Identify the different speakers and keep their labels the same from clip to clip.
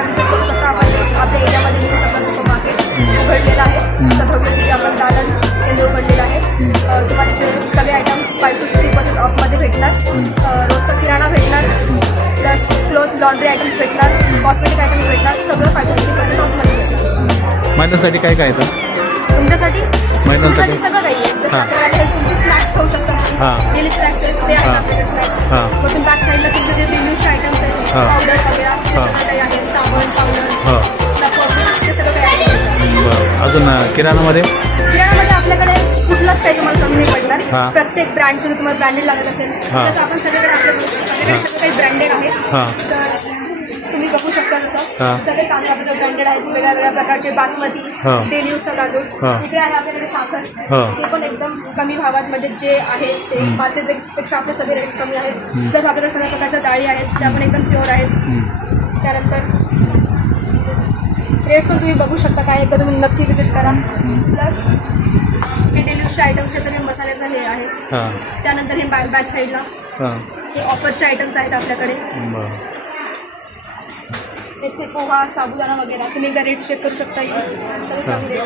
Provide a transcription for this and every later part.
Speaker 1: Visit करू शकता आपण आपल्या एरियामध्ये न्यू सगळं सुपर मार्केट उघडलेलं आहे. सभोवती आपण दालन केंद्र उघडलेलं आहे. तुम्हाला इकडे सगळे items five two fifty percent ऑफमध्ये भेटणार. रोजचा किराणा भेटणार. प्लस क्लोथ लॉन्ड्री आयटम्स भेटणार. कॉस्मेटिक आयटम्स भेटणार. सगळं फाईव्ह टू फिफ्टी पर्सेंट ऑफमध्ये भेटणार.
Speaker 2: महिलांसाठी काय काय येतं?
Speaker 1: तुमच्यासाठी? तुमच्यासाठी सगळं काही आहे. तुमची स्नॅक्स खाऊ शकता डेली स्नॅक्स आहेत ते आहेत. आपल्याकडे स्नॅक्स. मग तुम्ही बॅक साईडला तुमचे जे आयटम्स आहेत. पावडर वगैरे ते. सगळं काही आहे साबण पावडर
Speaker 2: हां
Speaker 1: परफ्यूम ते सगळं काही आहे
Speaker 2: बरं अजून किराणामध्ये
Speaker 1: किराणामध्ये आपल्याकडे कुठलंच काही तुम्हाला कमी नाही. पडणार प्रत्येक ब्रँडचं जर तुम्हाला ब्रँडेड लागत असेल आपण सगळीकडे आपल्या आपल्याकडे सगळं काही ब्रँडेड आहे. तर तुम्ही बघू शकता सगळे तांदूळ आपल्याकडे ब्रँडेड आहेत वेगळ्या वेगळ्या प्रकारचे बासमती
Speaker 2: हां.
Speaker 1: डेली यूजचा तांदूळ
Speaker 2: हां.
Speaker 1: इकडे आहे आपल्याकडे साखर. ते पण एकदम कमी भावात म्हणजे जे आहे ते मार्केटपेक्षा आपले सगळे रेट्स कमी आहेत. प्लस आपल्याकडे सगळ्या प्रकारच्या डाळी आहेत त्या पण एकदम प्युअर आहेत. त्यानंतर रेट्स पण तुम्ही बघू शकता काय एकदा तुम्ही नक्की विजिट करा. प्लस हे आयटम्स हे सगळे मसाल्याचं हे आहे.
Speaker 2: हां.
Speaker 1: त्यानंतर हे बॅक बॅक साईडला
Speaker 2: हां.
Speaker 1: हे ऑफरचे आयटम्स आहेत आपल्याकडे.
Speaker 2: बरं.
Speaker 1: त्याचे पोहा साबुदाणा वगैरे तुम्ही एकदा रेट्स चेक करू शकता येईल सगळे कमी रेट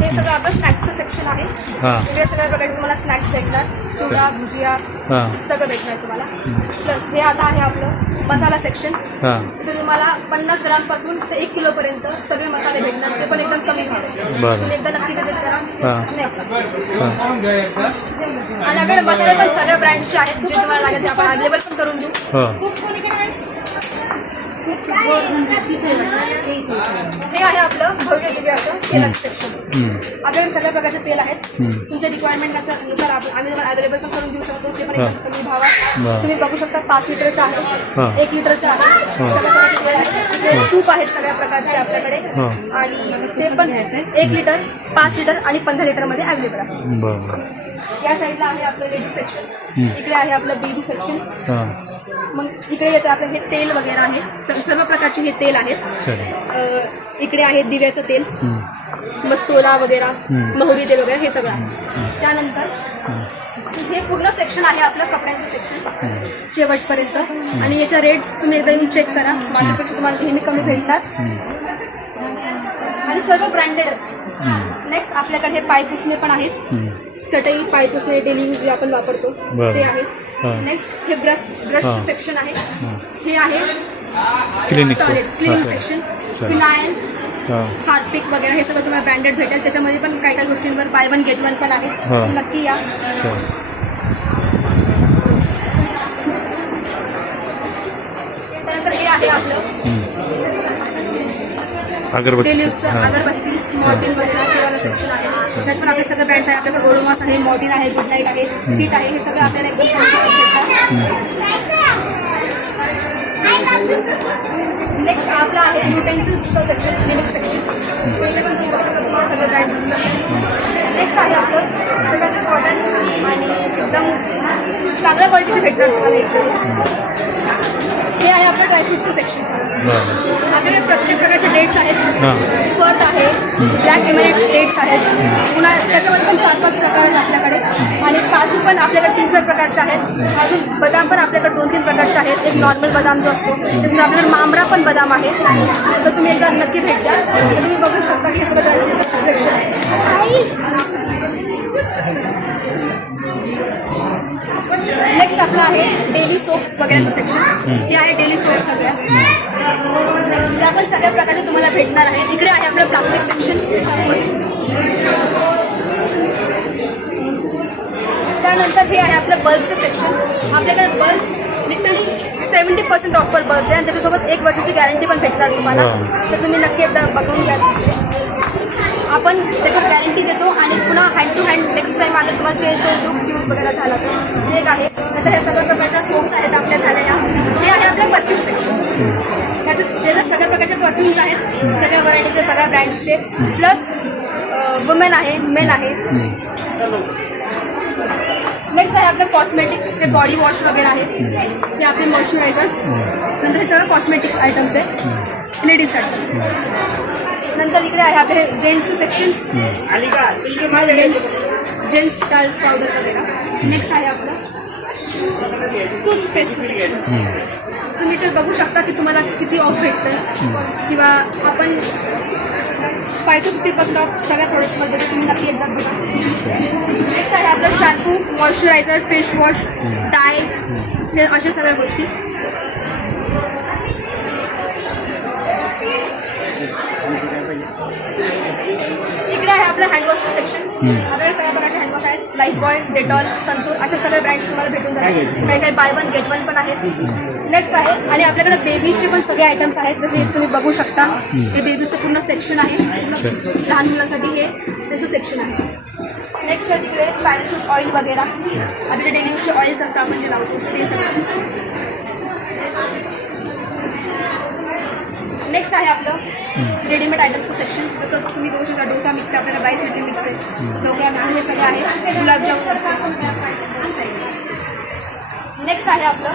Speaker 1: हे सगळं आपलं स्नॅक्सचं सेक्शन आहे.
Speaker 2: हां.
Speaker 1: वेगळ्या सगळ्या प्रकारे तुम्हाला स्नॅक्स भेटणार. चुरा भुजिया
Speaker 2: हां.
Speaker 1: सगळं भेटणार तुम्हाला. प्लस हे आता आहे आपलं मसाला सेक्शन इथे तुम्हाला पन्नास ग्रामपासून ते एक किलोपर्यंत सगळे मसाले भेटणार. ते पण एकदम कमी भाव. तुम्ही एकदा नक्की विजिट आपल्याकडे मसाले पण सगळ्या ब्रँडचे आहेत जे तुम्हाला लागेल ते आपण अवेलेबल पण करून देऊ.
Speaker 2: हो
Speaker 1: हे आहे आपलं भव्य दिव्य असं तेलाचं सेक्शन. आपल्याकडे सगळ्या प्रकारचे तेल आहेत. तुमच्या रिक्वायरमेंटनुसार आपण आम्ही तुम्हाला अवेलेबल पण करून देऊ शकतो. ते पण एकदम. कमी भावात. तुम्ही बघू शकता पाच लिटरचं. आहे. एक लिटरचं आहे. सगळ्या प्रकारचे तूप आहेत सगळ्या प्रकारचे आपल्याकडे. आणि ते पण एक लिटर पाच लिटर आणि पंधरा लिटरमध्ये अवेलेबल आहे. या साईडला आहे आपलं लेडीज सेक्शन इकडे आहे आपलं बेबी सेक्शन
Speaker 2: हां.
Speaker 1: मग इकडे येतं आपलं हे तेल वगैरे आहे. स- सर्व प्रकारचे हे तेल आहेत. अ, इकडे आहे दिव्याचं तेल. मस्तोला वगैरे मोहरी तेल वगैरे हे सगळं आहे. त्यानंतर हे. पूर्ण सेक्शन आहे आपलं कपड्यांचं सेक्शन शेवटपर्यंत. आणि याच्या रेट्स तुम्ही एकदा येऊन चेक करा. मार्केटपेक्षा तुम्हाला नेहमी कमी भेटतात. आणि सर्व ब्रँडेड आहेत. नेक्स्ट आपल्याकडे हे पाय पुसणे पण आहेत. चटई पाय पुसणे डेली यूज जे आपण वापरतो
Speaker 2: बरं.
Speaker 1: ते
Speaker 2: हां.
Speaker 1: आहे नेक्स्ट हे ब्रश ब्रशचं
Speaker 2: हां.
Speaker 1: सेक्शन आहे. हे. आहे टॉयलेट
Speaker 2: हां.
Speaker 1: सेक्शन. फिनायल
Speaker 2: हां.
Speaker 1: हार्पिक वगैरे हे सगळं तुम्हाला ब्रँडेड भेटेल. त्याच्यामध्ये पण काही काही गोष्टींवर बाय वन गेट वन पण आहे.
Speaker 2: हां.
Speaker 1: नक्की या. त्यानंतर हे आहे आपलं.
Speaker 2: अगरबत्ती.
Speaker 1: डेली यूजचं अगरबत्ती मॉर्टिन वगैरे वाला सेक्शन आहे. त्यात पण आपले सगळे ब्रँड्स आहे आपल्याकडे ओडोमास आहे मॉडिन आहे गुड नाईट आहे हिट आहे. हे सगळं आपल्याला एकदम कमी भेटतात. नेक्स्ट आपला आहे युटेन्सिल्सचं सेक्शन क्लिनिक सेक्शन इकडे पण तुम्ही तुम्हाला सगळं ब्रँड्स नेक्स्ट आहे आपलं सगळ्यात इम्पॉर्टंट आणि एकदम चांगल्या क्वालिटीचे भेटणार तुम्हाला हे आहे आपलं ड्रायफ्रुट्सचं सेक्शन प्रकारचे डेट्स आहेत. फर्ट आहे. ब्लॅक एमिरेट्स डेट्स आहेत. पुन्हा त्याच्यामध्ये पण चार पाच प्रकार आहेत आपल्याकडे. आणि काजू पण आपल्याकडे तीन चार प्रकारचे आहेत. अजून बदाम पण आपल्याकडे दोन तीन प्रकारचे आहेत. एक नॉर्मल बदाम जो असतो त्याच्यानंतर आपल्याकडे मांबरा पण बदाम आहे. तर तुम्ही एकदा नक्की भेट द्या. तर तुम्ही बघू शकता की हे सगळं ड्रायफ्रुटचं सिलेक्शन आहे. नेक्स्ट आपलं आहे डेली सोप्स वगैरेचं सेक्शन हे आहे डेली सोप्स सगळ्या. त्या पण सगळ्या प्रकारचे तुम्हाला भेटणार आहे. इकडे आहे आपलं प्लास्टिक सेक्शन त्यानंतर हे आहे आपलं बल्बचं सेक्शन आपल्याकडे bulb literally seventy percent offer bulb आहे आणि त्याच्यासोबत एक वर्षाची गॅरंटी पण भेटणार तुम्हाला. तर तुम्ही नक्की एकदा बघून घ्या. आपण त्याच्यात गॅरंटी देतो आणि पुन्हा hand to hand next time आलं तुम्हाला चेंज करून देऊ फ्यूज वगैरे झाला तर. ते एक आहे. नंतर हे सगळ्या प्रकारच्या सोप्स आहेत आपल्या झालेल्या. हे आहे आपलं परफ्यूम सेक्शन त्याच्यात त्याच्यात सगळ्या प्रकारचे परफ्युम्स आहेत. सगळ्या व्हरायटीचे सगळ्या ब्रँड्सचे प्लस वुमेन आहे मेन आहे. नेक्स्ट आहे आपलं कॉस्मेटिक ते बॉडी वॉश वगैरे आहे. हे आपले मॉइश्चरायझर्स नंतर हे सगळं कॉस्मेटिक आयटम्स आहे. लेडीजसाठी नंतर इकडे आहे आपले जेंट्सचं section gents gents talc powder वगैरे. नेक्स्ट आहे आपलं टूथपेस्ट तुम्ही तर बघू शकता की तुम्हाला किती ऑफ भेटतं किंवा आपण five two fifty percent off सगळ्या प्रोडक्ट्समध्ये तुम्ही नक्की एकदा बघा. नेक्स्ट आहे आपलं shampoo moisturiser face wash dye हे अशा सगळ्या गोष्टी. इकडे आहे आपलं हँडवॉशचं सेक्शन आपल्याकडे सगळ्या प्रकारचे हँडवॉश आहेत. लाईफ बॉय डेटॉल संतूर अशा सगळ्या ब्रँड्स तुम्हाला भेटून जातील. काही काही बाय वन गेट वन पण आहेत. नेक्स्ट आहे आणि आपल्याकडे बेबीजचे पण सगळे आयटम्स आहेत. जसे तुम्ही बघू शकता हे बेबीजचं पूर्ण सेक्शन आहे. पूर्ण लहान मुलांसाठी हे त्याचं सेक्शन आहे. नेक्स्ट आहे तिकडे पॅराशूट ऑइल वगैरे. आपले डेली यूजचे ऑइल्स असतात आपण जे लावतो ते सगळं. नेक्स्ट आहे आपलं रेडीमेड आयटमचं सेक्शन जसं तुम्ही बघू शकता डोसा मिक्स आहे आपल्याला राईस इडली मिक्स आहे ढोकळा मिक्स हे सगळं आहे. गुलाबजाम नेक्स्ट आहे. आपलं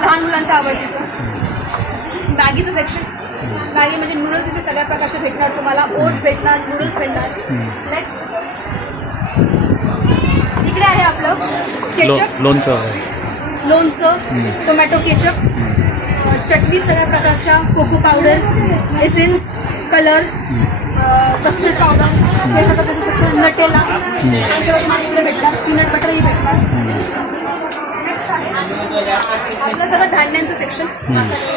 Speaker 1: लहान मुलांचं आवडतीचं. मॅगीचं सेक्शन मॅगी म्हणजे नूडल्स इथे सगळ्या प्रकारचे भेटणार तुम्हाला. ओट्स भेटणार नूडल्स भेटणार. नेक्स्ट इकडे आहे आपलं केचप
Speaker 2: लोणचं
Speaker 1: लोणचं टोमॅटो केचप चटणी सगळ्या प्रकारच्या cocoa powder essence colour custard powder हे सगळं त्याचं सगळं नटेला हे सगळं तुम्हाला इकडे भेटतात. पीनट बटरही भेटतात. आपलं सगळं धान्यांचं सेक्शन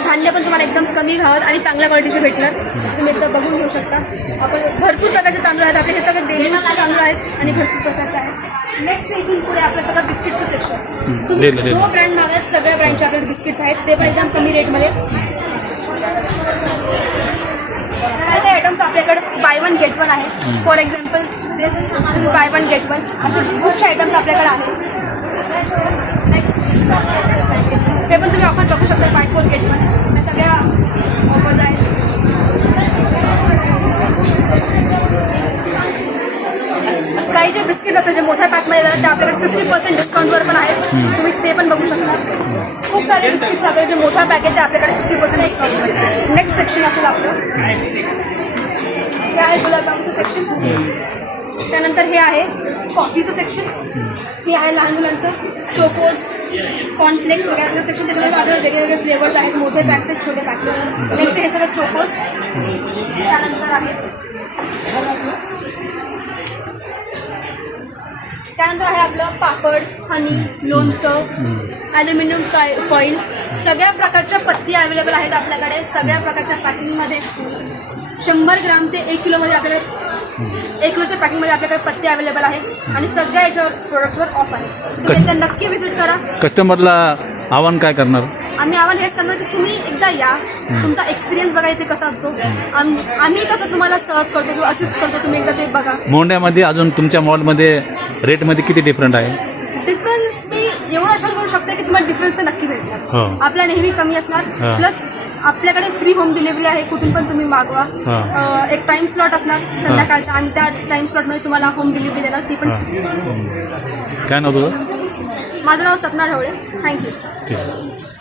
Speaker 1: धान्य पण तुम्हाला एकदम कमी भावात आणि चांगल्या क्वालिटीचे भेटणार. तुम्ही एकदा बघून घेऊ शकता. आपण भरपूर प्रकारचे तांदूळ आहेत. आपले हे सगळं डेली तांदूळ आहेत आणि भरपूर प्रकारचे आहेत. नेक्स्ट इथून पुढे आपलं सगळं बिस्किटचं सेक्शन तुम्ही
Speaker 2: दिलं, दिलं.
Speaker 1: जो ब्रँड मागाल सगळ्या ब्रँडचे आपल्याकडे बिस्किट्स आहेत. ते पण एकदम कमी रेटमध्ये आयटम्स आपल्याकडे बाय वन गेट वन आहे. For example this buy one get one असे खूपसे आयटम्स आपल्याकडे आहेत. नेक्स्ट हे पण तुम्ही ऑफर बघू शकता बाय फोर गेट वन या सगळ्या ऑफर्स आहेत. काही जे बिस्किट्स असतात जे मोठ्या पॅकमध्ये येतात ते आपल्याकडे फिफ्टी पर्सेंट डिस्काउंटवर पण आहेत. तुम्ही ते पण बघू शकता. खूप सारे बिस्किट्स आपले जे मोठा पॅक आहे ते आपल्याकडे fifty percent discount next section असेल आपलं. हे आहे गुलाबजामचं सेक्शन त्यानंतर हे आहे कॉफीचं सेक्शन हे आहे लहान मुलांचं चोकोज कॉर्नफ्लेक्स वगैरे सेक्शन त्याच्यामध्ये आपल्याला वेगळे वेगळे फ्लेवर्स आहेत. मोठे पॅक्स आहेत छोटे पॅक्स आहेत. नेक्स्ट हे सगळं चोकोज त्यानंतर आहे त्यानंतर आहे आपलं पापड हनी लोणचं ॲल्युमिनियम फॉईल सगळ्या प्रकारच्या पत्ती अवेलेबल आहेत आपल्याकडे. सगळ्या प्रकारच्या पॅकिंगमध्ये शंभर ग्राम ते एक किलोमध्ये आपल्याकडे एक किलोच्या पॅकिंगमध्ये आपल्याकडे पत्ती अवेलेबल आहे. आणि सगळ्या याच्यावर प्रोडक्ट्सवर ऑफ आहे. तुम्ही एकदा नक्की व्हिजिट करा.
Speaker 2: कस्टमरला आव्हान काय करणार?
Speaker 1: आम्ही आव्हान हेच करणार की तुम्ही एकदा या. तुमचा एक्सपिरियन्स बघा इथे कसा असतो. आम- आम्ही कसं तुम्हाला सर्व करतो किंवा असिस्ट करतो तुम्ही एकदा ते बघा.
Speaker 2: मोंड्यामध्ये अजून तुमच्या मॉलमध्ये रेटमध्ये किती डिफरंट आहे?
Speaker 1: डिफरन्स मी एवढं अशा करू शकते की तुम्हाला डिफरन्स तर नक्की
Speaker 2: हो.
Speaker 1: भेटणार आपला नेहमी कमी असणार.
Speaker 2: हा.
Speaker 1: प्लस आपल्याकडे फ्री होम डिलिव्हरी आहे कुठून पण तुम्ही मागवा.
Speaker 2: हा.
Speaker 1: अ, एक टाइम स्लॉट असणार संध्याकाळचा आणि त्या टाइम स्लॉटमध्ये तुम्हाला होम डिलिव्हरी देणार. ती पण free.
Speaker 2: हां काय नाव तुझं?
Speaker 1: माझं नाव सपना ढवळे. थँक्यू
Speaker 2: ठीक आहे.